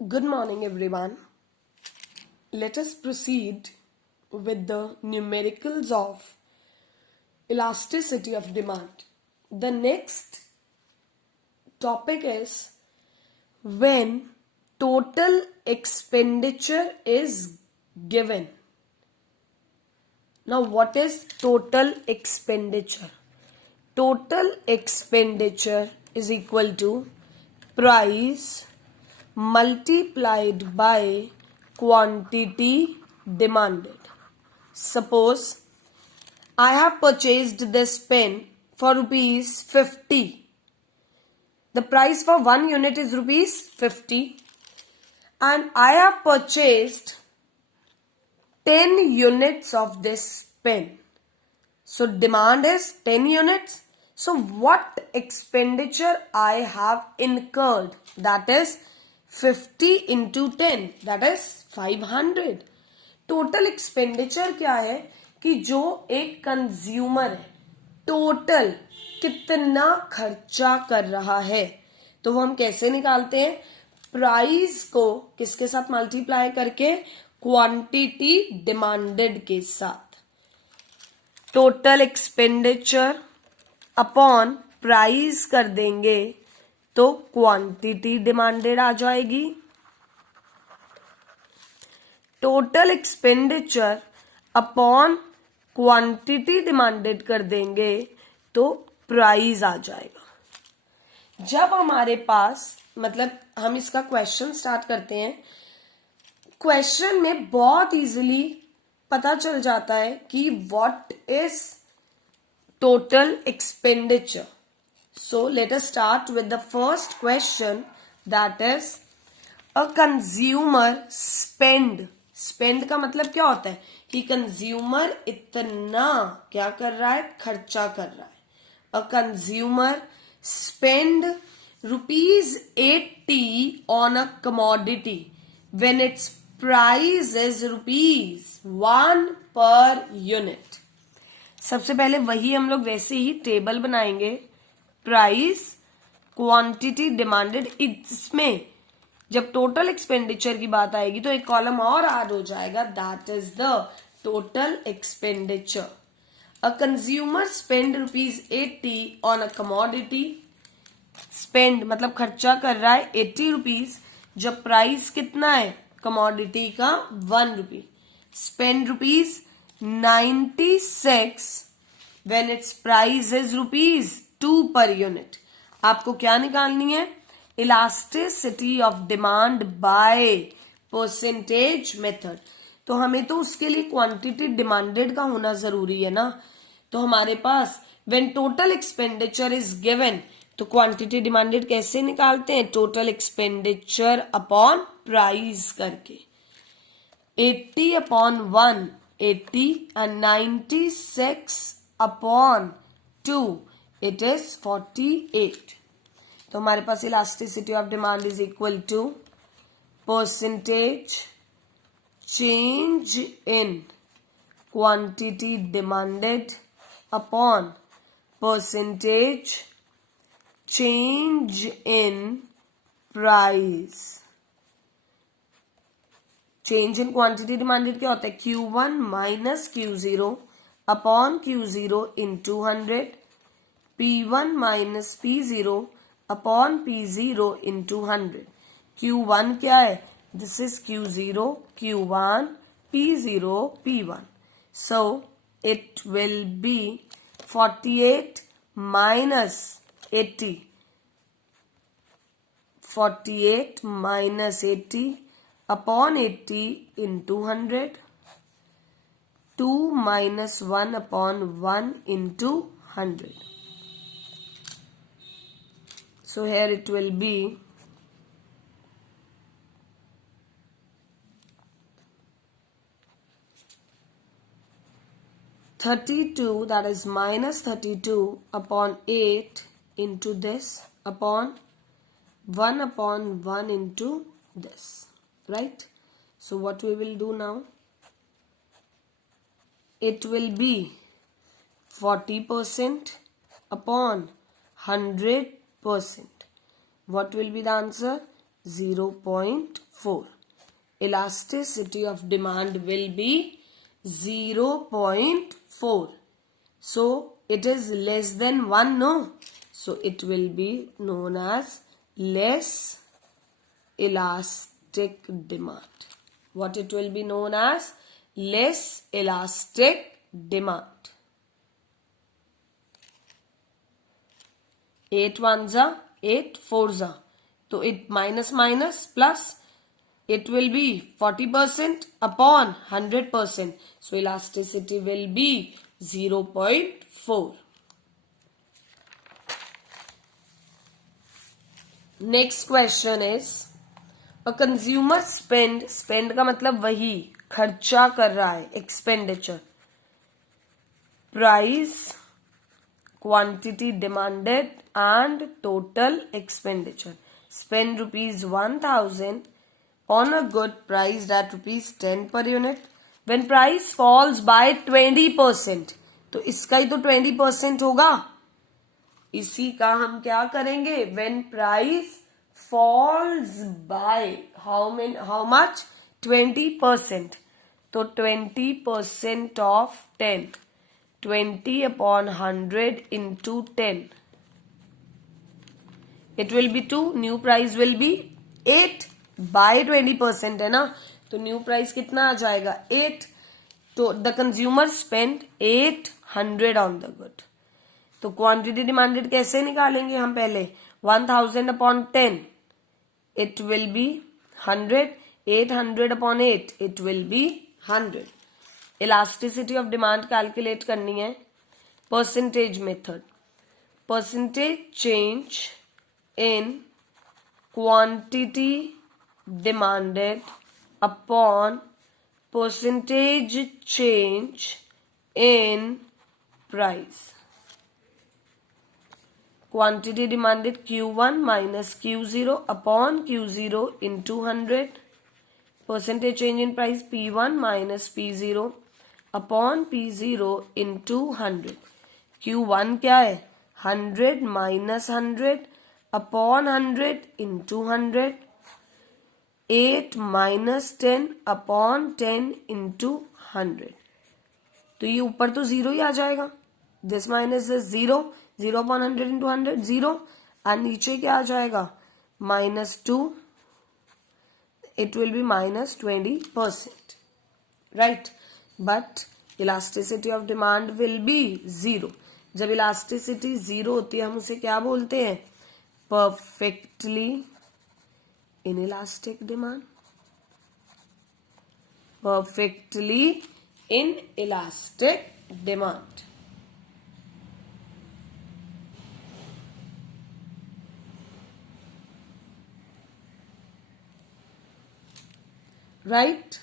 Good morning, everyone. Let us proceed with the numericals of elasticity of demand. The next topic is when total expenditure is given. Now, what is total expenditure? Total expenditure is equal to price multiplied by quantity demanded. Suppose I have purchased this pen for rupees 50. The price for 1 unit is rupees 50 and I have purchased 10 units of this pen. So demand is 10 units. So what expenditure I have incurred? That is 50 into 10, that is 500. Total expenditure क्या है कि जो एक consumer है total कितना खर्चा कर रहा है, तो वो हम कैसे निकालते हैं? प्राइस को किसके साथ मल्टीप्लाई करके? क्वांटिटी डिमांडेड के साथ. टोटल एक्सपेंडिचर अपॉन प्राइस कर देंगे तो क्वांटिटी डिमांडेड आ जाएगी. Total expenditure upon quantity demanded कर देंगे तो प्राइस आ जाएगा. जब हमारे पास मतलब हम इसका क्वेश्चन स्टार्ट करते हैं, क्वेश्चन में बहुत इजीली पता चल जाता है कि what is total expenditure. So let us start with the first question, that is a consumer spend का मतलब क्या होता है कि कंज्यूमर इतना क्या कर रहा है? खर्चा कर रहा है. A consumer spend ₹80 on a commodity when its price is ₹1 per unit. सबसे पहले वही हम लोग वैसे ही टेबल बनाएंगे, प्राइस क्वांटिटी डिमांडेड. इसमें जब टोटल एक्सपेंडिचर की बात आएगी तो एक कॉलम और ऐड हो जाएगा, that is the total expenditure. A consumer spend ₹80 on a commodity. Spend मतलब खर्चा कर रहा है 80 रुपीज, जब प्राइस कितना है कमोडिटी का? ₹1. Spend ₹96 when its price is ₹2 per unit. आपको क्या निकालनी है? Elasticity of demand by percentage method. तो हमें तो उसके लिए क्वांटिटी डिमांडेड का होना जरूरी है ना. तो हमारे पास when total expenditure is given तो क्वांटिटी डिमांडेड कैसे निकालते हैं? टोटल एक्सपेंडिचर अपॉन प्राइस करके. 80 upon 1 80 and 96 upon 2 it is 48. तो हमारे पास elasticity of demand is equal to percentage change in quantity demanded upon percentage change in price. Change in quantity demanded क्या होता है? Q1 minus Q0 upon Q0 into 100, P1 minus P0 upon P0 into 100. Q1 क्या है? This is Q0, Q1, P0, P1. So it will be 48 minus 80. 48 minus 80 upon 80 into 100. 2 minus 1 upon 1 into 100. So here it will be 32, that is minus 32 upon 8 into this upon 1 upon 1 into this, right? So what we will do now? It will be 40% upon 100%. What will be the answer? 0.40. 4. Elasticity of demand will be 0.4. So it is less than 1, no? So it will be known as less elastic demand. What it will be known as? Less elastic demand. 8 ones are 8 fours are. So it minus minus plus, it will be 40% upon 100%. So elasticity will be 0.4. Next question is, a consumer spend का मतलब वही खर्चा कर रहा है, expenditure, price, quantity demanded and total expenditure. Spend ₹1,000 on a good priced at ₹10 per unit. When price falls by 20%, तो इसका ही तो 20% होगा. इसी का हम क्या करेंगे? When price falls by how much? 20%. तो 20% of 10. 20 upon 100 into 10. It will be 2. New price will be 8 by 20% है ना. तो न्यू प्राइस कितना आ जाएगा? 8. तो the consumer spend 800 on the good. तो क्वांटिटी डिमांडेड कैसे निकालेंगे हम? पहले 1000 upon 10, it will B 100. 800 upon 8, it will B 100. Elasticity of demand calculate करनी है percentage method. Percentage change in quantity demanded upon percentage change in price. Quantity demanded Q1 minus Q0 upon Q0 into 100. Percentage change in price P1 minus P0 upon P0 into 100. Q1 क्या है? 100 minus 100 upon 100 into 100. 8 minus 10 upon 10 into 100. तो ये ऊपर तो 0 ही आ जाएगा. This minus is 0. 0 upon 100 into 100, 0. और नीचे क्या आ जाएगा? -2. It will be -20%. Right? But elasticity of demand will be 0. जब elasticity 0 होती है हम उसे क्या बोलते हैं? Perfectly inelastic demand. Perfectly inelastic demand. Right?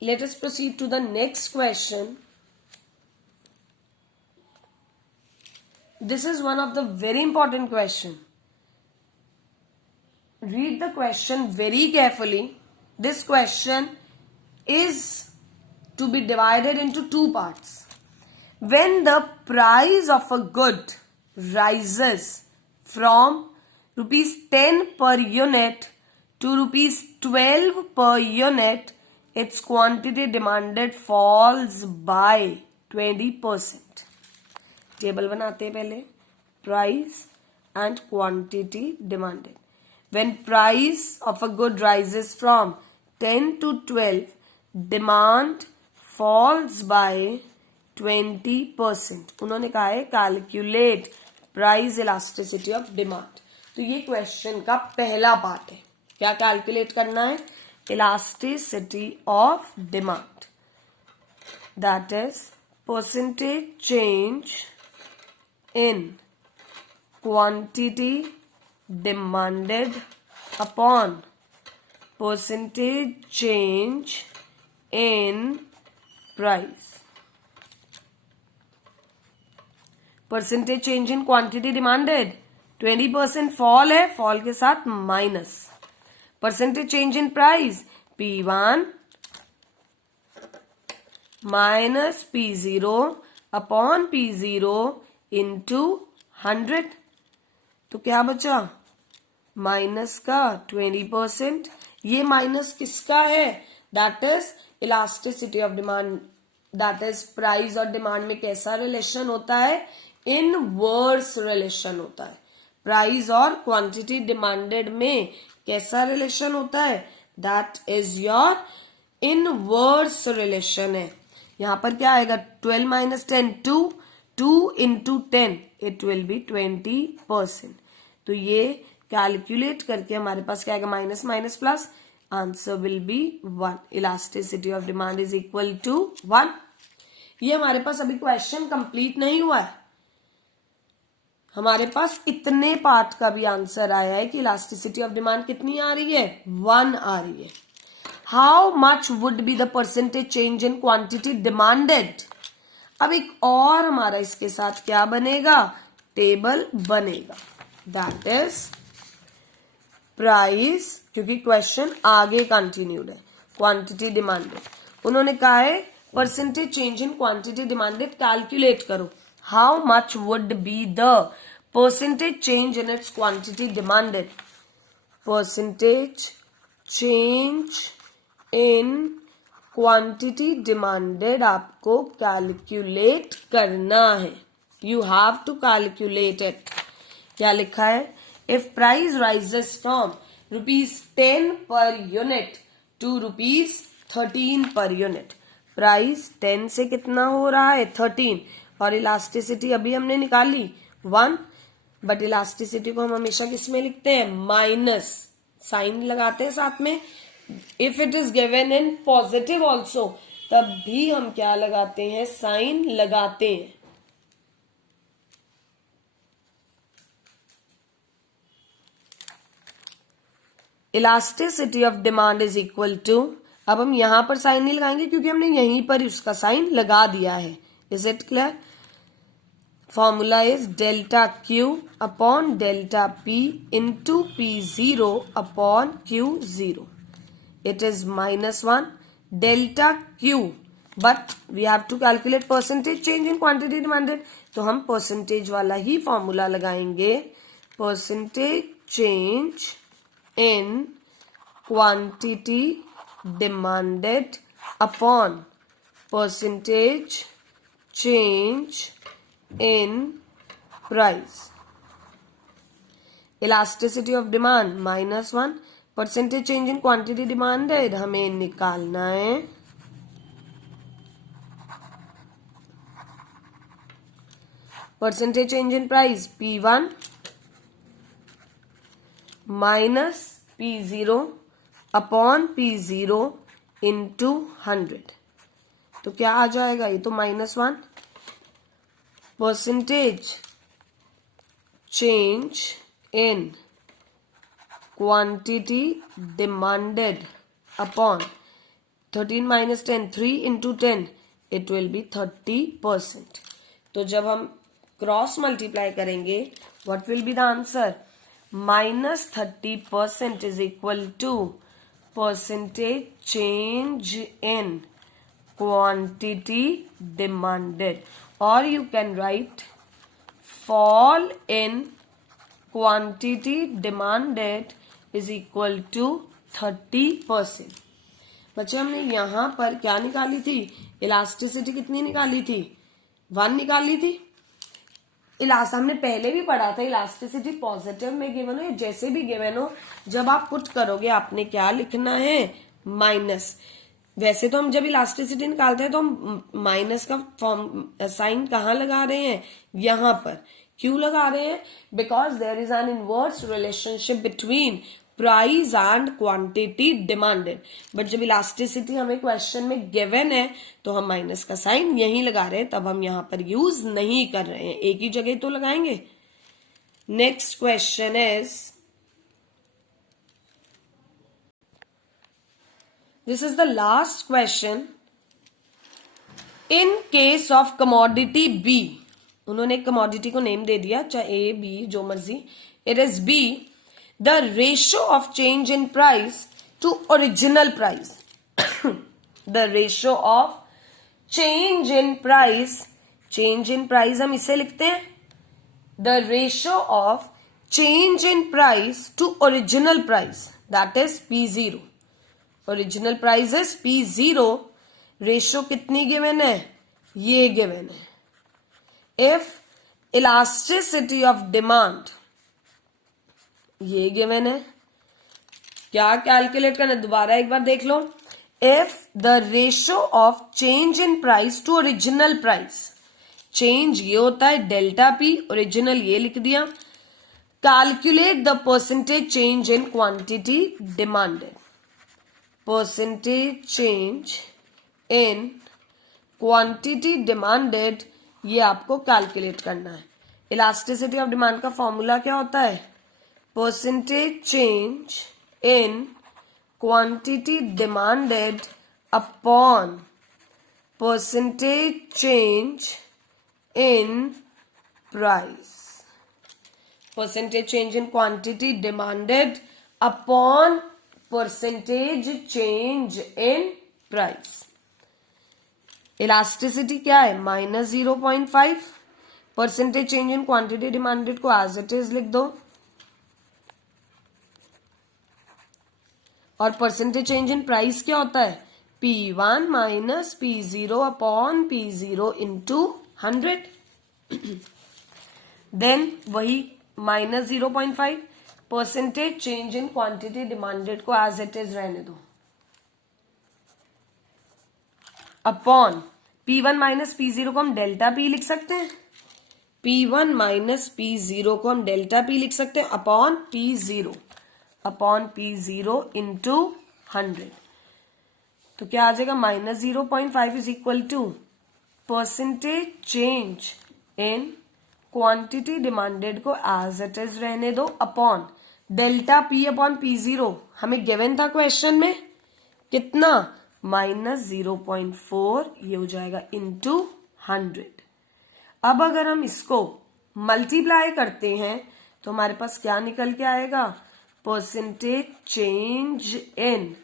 Let us proceed to the next question. This is one of the very important question. Read the question very carefully. This question is to be divided into two parts. When the price of a good rises from ₹10 per unit to ₹12 per unit, its quantity demanded falls by 20%. Table बनाते हैं पहले. Price and quantity demanded. When price of a good rises from 10 to 12, demand falls by 20%. उन्होंने कहा है calculate price elasticity of demand. तो ये question का पहला पार्ट है. क्या कैलकुलेट करना है? Elasticity of demand. That is percentage change in quantity demanded upon percentage change in price. Percentage change in quantity demanded 20% fall है, फॉल के साथ minus. Percentage change in price P1 minus P0 upon P0 into 100, तो क्या बचा minus का 20%। ये minus किसका है, that is elasticity of demand, that is price और डिमांड में कैसा रिलेशन होता है, इनवर्स रिलेशन होता है। प्राइस और क्वांटिटी डिमांडेड में कैसा रिलेशन होता है, that is your inverse relation है। यहां पर क्या आएगा 12 minus 10 2 into 10 it will be 20%। तो ये कैलकुलेट करके हमारे पास क्या आएगा minus minus plus, answer will be 1। Elasticity of demand is equal to 1। ये हमारे पास अभी क्वेश्चन कंप्लीट नहीं हुआ है, हमारे पास इतने पार्ट का भी आंसर आया है कि इलास्टिसिटी ऑफ डिमांड कितनी आ रही है, 1 आ रही है। How much would be the percentage change in quantity demanded. अब एक और हमारा इसके साथ क्या बनेगा, टेबल बनेगा, दैट इज प्राइस, क्योंकि क्वेश्चन आगे कंटिन्यूड है। क्वांटिटी डिमांडेड उन्होंने कहा है percentage change in quantity demanded calculate करो। How much would be the percentage change in its quantity demanded? Percentage change in quantity demanded आपको कैलकुलेट करना है, you have to calculate it। क्या लिखा है, if price rises from ₹10 per unit to ₹13 per unit, price 10 से कितना हो रहा है 13, और इलास्टिसिटी अभी हमने निकाली 1, बट इलास्टिसिटी को हम हमेशा किस में लिखते हैं, माइनस साइन लगाते हैं साथ में। If it is given in positive also तब भी हम क्या लगाते हैं, साइन लगाते हैं। Elasticity of demand is equal to, अब हम यहां पर साइन नहीं लगाएंगे क्योंकि हमने यहीं पर उसका साइन लगा दिया है। Is it clear? Formula is delta Q upon delta P into P0 upon Q0। It is -1 delta Q, but we have to calculate percentage change in quantity demanded, तो हम परसेंटेज वाला ही फॉर्मूला लगाएंगे। Percentage change in quantity demanded upon percentage change in price। elasticity of demand -1, percentage change in quantity demanded हमें निकालना है। percentage change in price P1 minus P0 upon P0 into 100, तो क्या आ जाएगा, ये तो -1। percentage change in quantity demanded upon 13 minus 10 3 into 10 it will be 30%। तो जब हम क्रॉस मल्टीप्लाई करेंगे what will be the answer, -30% is equal to percentage change in quantity demanded, or you can write fall in quantity demanded is equal to 30%। बच्चे हमने यहां पर क्या निकाली थी, इलास्टिसिटी कितनी निकाली थी, 1 निकाली थी। हमने पहले भी पढ़ा था इलास्टिसिटी पॉजिटिव में गिवन हो या जैसे भी गिवन हो, जब आप पुट करोगे आपने क्या लिखना है, माइनस। वैसे तो हम जब इलास्टिसिटी निकालते हैं तो हम माइनस का फॉर्म साइन कहाँ लगा रहे हैं, यहां पर। क्यों लगा रहे हैं, because there is an inverse relationship between price and quantity demanded. But जब इलास्टिसिटी हमें क्वेश्चन में गिवन है तो हम माइनस का साइन यहीं लगा रहे हैं, तब हम यहां पर यूज नहीं कर रहे हैं, एक ही जगह तो लगाएंगे। Next question is, this is the last question। in case of commodity B, उन्होंने कमोडिटी को नेम दे दिया, चाहे A B जो मर्जी, it is B, the ratio of change in price to original price the ratio of change in price हम इसे लिखते हैं the ratio of change in price to original price, that is P0. Original price is P0. Ratio कितनी given है? ये given है. If elasticity of demand, ये given है. क्या कैलकुलेट करना है? दोबारा एक बार देख लो. If the ratio of change in price to original price, change ये होता है डेल्टा पी, ओरिजिनल ये लिख दिया. Calculate the percentage change in quantity demanded. Percentage change in quantity demanded, ये आपको कैलकुलेट करना है. इलास्टिसिटी ऑफ डिमांड का फॉर्मूला क्या होता है? Percentage change in quantity demanded upon percentage change in price. Percentage change in quantity demanded upon percentage change in price. Elasticity क्या है? -0.5. Percentage change in quantity demanded को as it is लिख दो. और percentage change in price क्या होता है? P1 minus P0 upon P0 into 100. Then वही -0.5. Percentage change in quantity demanded को एज इट इज रहने दो, अपॉन P1 माइनस P0 को हम डेल्टा P लिख सकते हैं. P1 माइनस P0 को हम डेल्टा P लिख सकते हैं अपॉन P0 इंटू 100. तो क्या आ जाएगा? -0.5 is equal to percentage change in quantity demanded को एज इट इज रहने दो upon delta P upon P0. हमें गिवन था क्वेश्चन में कितना? -0.4. ये हो जाएगा इंटू 100. अब अगर हम इसको मल्टीप्लाई करते हैं तो हमारे पास क्या निकल के आएगा? Percentage change in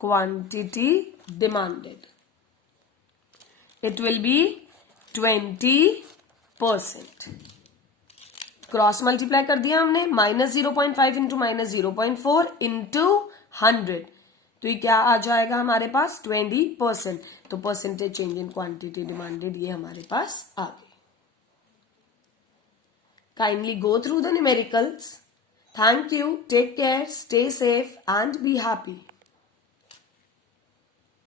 quantity demanded. It will be 20%. Cross multiply कर दिया हमने. -0.5 इंटू -0.4 इंटू 100. तो ये क्या आ जाएगा हमारे पास? 20%. तो percentage change in quantity demanded ये हमारे पास आ गई. Kindly go through the numericals. Thank you. Take care. Stay safe and be happy.